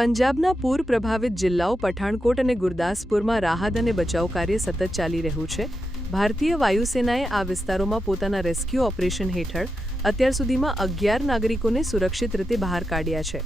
પંજાબના પૂર પ્રભાવિત જિલ્લાઓ પઠાણકોટ અને ગુરદાસપુરમાં રાહત અને બચાવ કાર્ય સતત ચાલી રહ્યું છે. ભારતીય વાયુસેનાએ આ વિસ્તારોમાં પોતાના રેસ્ક્યુ ઓપરેશન હેઠળ અત્યાર સુધીમાં 11 નાગરિકોને સુરક્ષિત રીતે બહાર કાઢ્યા છે.